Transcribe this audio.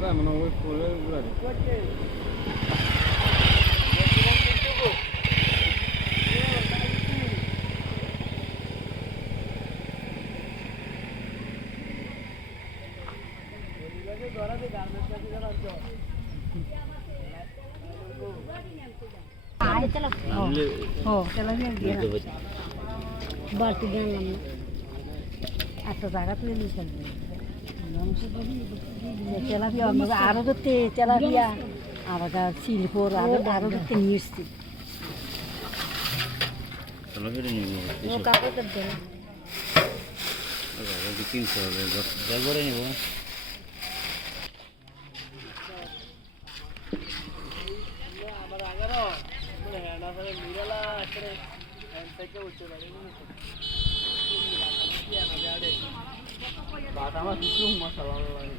Tá, mas não vou escolher, velho. चलो हो चलो बस गेल आठ जागात नाही चल তেলাপিয়া আরও ধরতে তেলাপিয়া আলাদা শিল্পর আরও আরও ধরতে নিয়ে এসছি কিনতে হবে থেকে উঠতে পারে વાટામાં શું શું મસાલા